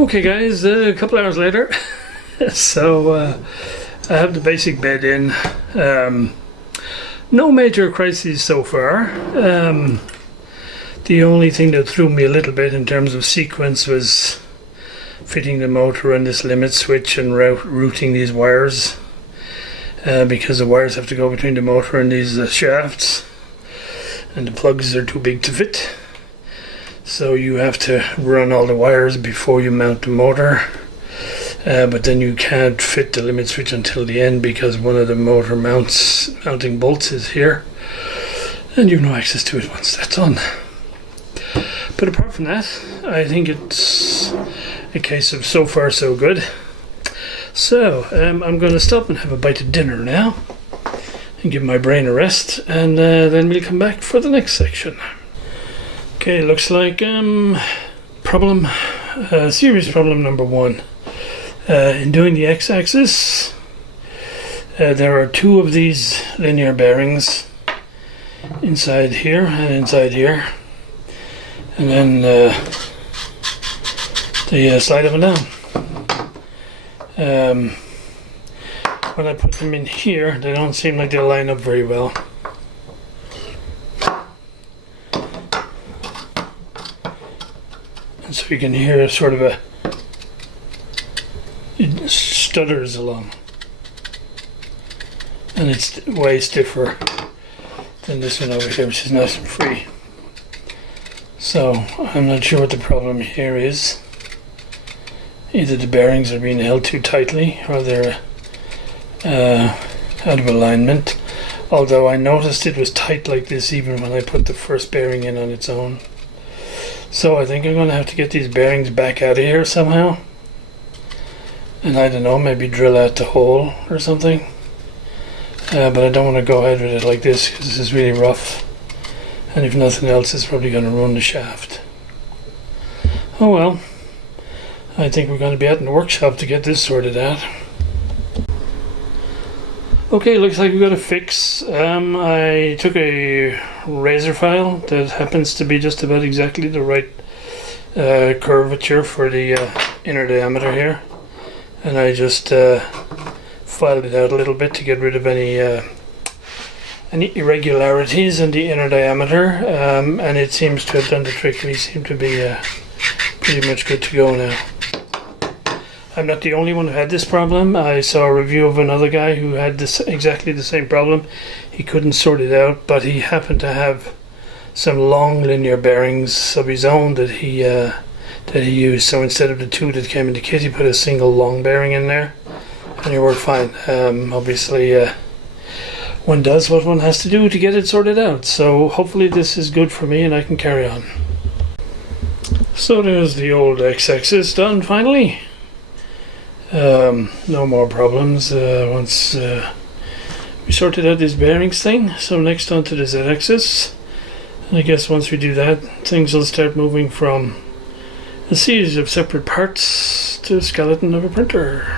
Okay guys, a couple hours later, so I have the basic bed in. No major crises so far. The only thing that threw me a little bit in terms of sequence was fitting the motor and this limit switch and routing these wires, because the wires have to go between the motor and these shafts, and the plugs are too big to fit. So you have to run all the wires before you mount the motor, but then you can't fit the limit switch until the end because one of the motor mounting bolts is here, and you've no access to it once that's on. But apart from that, I think it's a case of so far so good. So I'm going to stop and have a bite of dinner now and give my brain a rest, and then we'll come back for the next section. Okay, looks like serious problem number one. In doing the x-axis, there are two of these linear bearings inside here and inside here, and then they slide up and down. When I put them in here, they don't seem like they'll line up very well. And so you can hear sort of it stutters along, and it's way stiffer than this one over here, which is nice and free. So I'm not sure what the problem here is. Either the bearings are being held too tightly or they're out of alignment, although I noticed it was tight like this even when I put the first bearing in on its own. So I think I'm going to have to get these bearings back out of here somehow, and I don't know, maybe drill out the hole or something, but I don't want to go ahead with it like this because this is really rough, and if nothing else it's probably going to ruin the shaft. Oh well, I think we're going to be out in the workshop to get this sorted out. Okay, looks like we've got a fix. I took a razor file that happens to be just about exactly the right curvature for the inner diameter here, and I just filed it out a little bit to get rid of any irregularities in the inner diameter, and it seems to have done the trick. We seem to be pretty much good to go now. I'm not the only one who had this problem. I saw a review of another guy who had exactly the same problem. He couldn't sort it out, but he happened to have some long linear bearings of his own that he used. So instead of the two that came in the kit, he put a single long bearing in there, and it worked fine. Obviously, one does what one has to do to get it sorted out. So hopefully this is good for me and I can carry on. So there's the old x-axis done finally. No more problems once we sorted out this bearings thing. So next on to the z-axis, and I guess once we do that, things will start moving from a series of separate parts to a skeleton of a printer.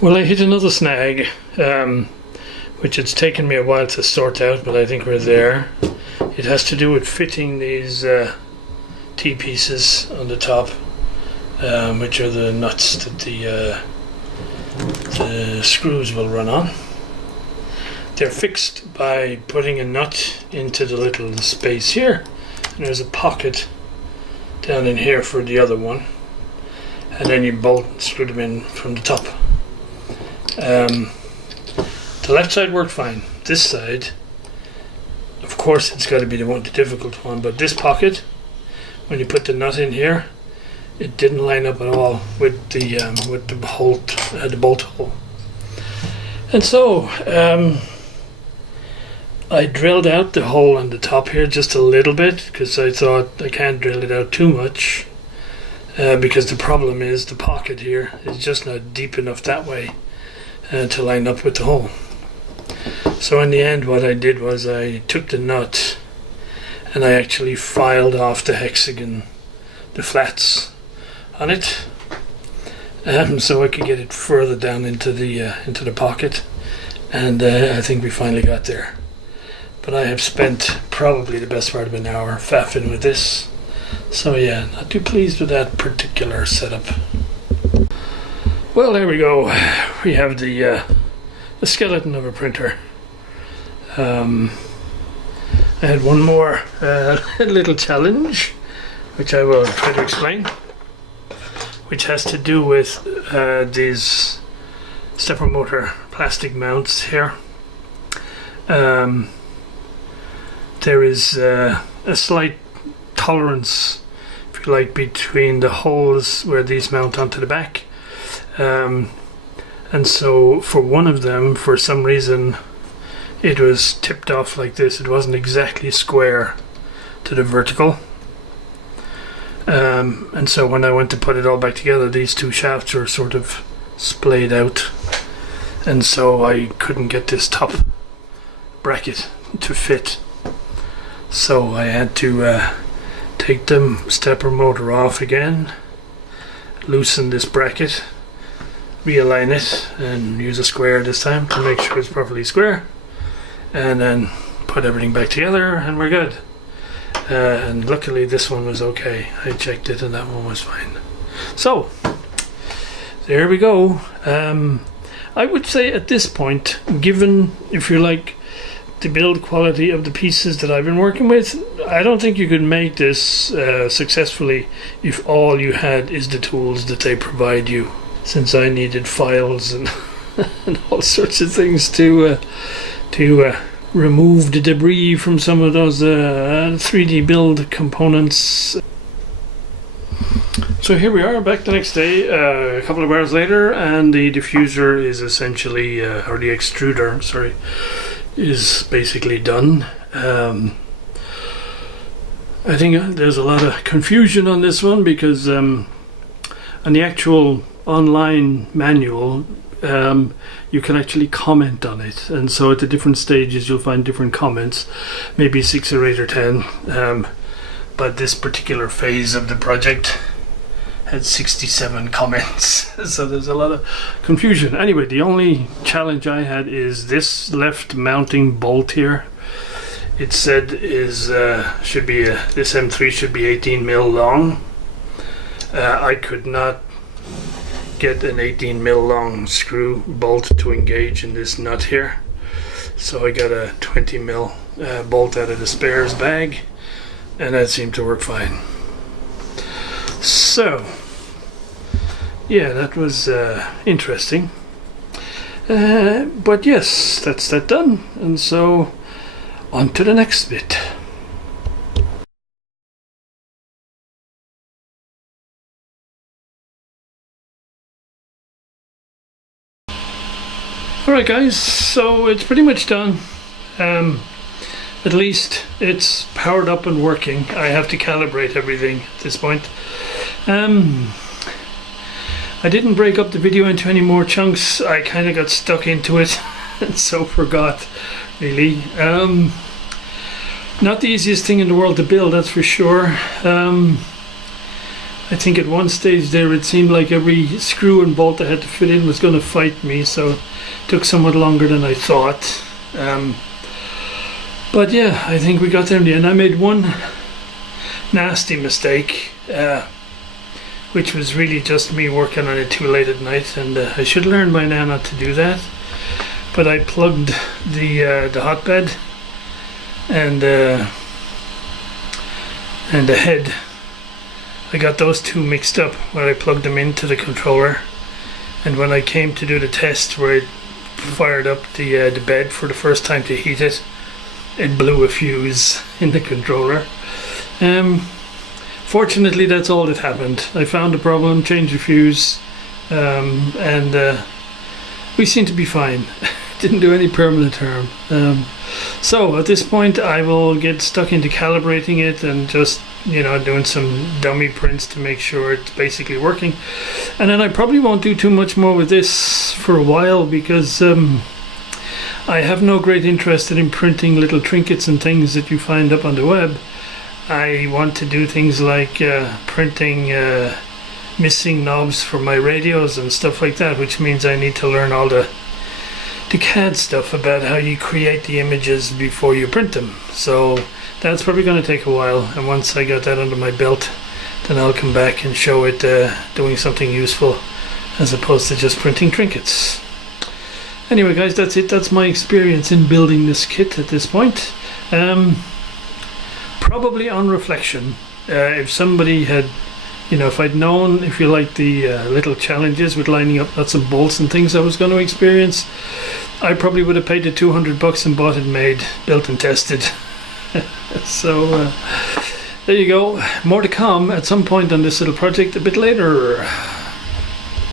Well, I hit another snag, which it's taken me a while to sort out, but I think we're there. It has to do with fitting these T-pieces on the top, which are the nuts that the screws will run on. They're fixed by putting a nut into the little space here, and there's a pocket down in here for the other one, and then you bolt and screw them in from the top. The left side worked fine. This side, of course, it's got to be the difficult one, but this pocket, when you put the nut in here, it didn't line up at all with the bolt hole. And so I drilled out the hole on the top here just a little bit because I thought I can't drill it out too much, because the problem is the pocket here is just not deep enough that way to line up with the hole. So in the end what I did was I took the nut and I actually filed off the hexagon, the flats on it, so I could get it further down into the pocket, and I think we finally got there. But I have spent probably the best part of an hour faffing with this, So yeah, not too pleased with that particular setup. Well, there we go. We have the skeleton of a printer. I had one more little challenge, which I will try to explain, which has to do with these stepper motor plastic mounts here. There is a slight tolerance, if you like, between the holes where these mount onto the back. And so for one of them, for some reason, it was tipped off like this. It wasn't exactly square to the vertical. And so when I went to put it all back together, these two shafts were sort of splayed out. And so I couldn't get this top bracket to fit. So I had to take the stepper motor off again, loosen this bracket, realign it, and use a square this time to make sure it's properly square, and then put everything back together and we're good. And luckily this one was okay. I checked it and that one was fine. So there we go. I would say at this point, given, if you like, the build quality of the pieces that I've been working with, I don't think you could make this successfully if all you had is the tools that they provide you, since I needed files and, and all sorts of things to remove the debris from some of those 3D build components. So here we are, back the next day, a couple of hours later, and the diffuser is essentially, or the extruder, sorry, is basically done. I think there's a lot of confusion on this one because on the actual online manual you can actually comment on it, and so at the different stages you'll find different comments, maybe 6 or 8 or 10, but this particular phase of the project had 67 comments, so there's a lot of confusion. Anyway, the only challenge I had is this left mounting bolt here. It said is should be this M3 should be 18 mil long. I could not get an 18 mil long screw bolt to engage in this nut here, so I got a 20 mil bolt out of the spares bag, and that seemed to work fine. So yeah, that was interesting, but yes, that's that done, and so on to the next bit. Alright guys, so it's pretty much done. At least it's powered up and working. I have to calibrate everything at this point. I didn't break up the video into any more chunks. I kind of got stuck into it and so forgot, really. Not the easiest thing in the world to build, that's for sure. I think at one stage there it seemed like every screw and bolt I had to fit in was going to fight me, so it took somewhat longer than I thought. But yeah, I think we got there in the end. I made one nasty mistake, which was really just me working on it too late at night, and I should learn by now not to do that. But I plugged the hotbed and the head. I got those two mixed up when I plugged them into the controller, and when I came to do the test where I fired up the bed for the first time to heat it, it blew a fuse in the controller. Fortunately, that's all that happened. I found the problem, changed the fuse, and we seem to be fine. Didn't do any permanent harm. So at this point I will get stuck into calibrating it and just, you know, doing some dummy prints to make sure it's basically working. And then I probably won't do too much more with this for a while, because I have no great interest in printing little trinkets and things that you find up on the web. I want to do things like printing missing knobs for my radios and stuff like that, which means I need to learn all the CAD stuff about how you create the images before you print them. So that's probably going to take a while, and once I got that under my belt, then I'll come back and show it doing something useful as opposed to just printing trinkets. Anyway guys, that's it. That's my experience in building this kit at this point. Probably on reflection, if somebody had, if I'd known, if you like, the little challenges with lining up nuts and bolts and things I was going to experience, I probably would have paid the $200 and bought it made, built and tested. So there you go. More to come at some point on this little project a bit later.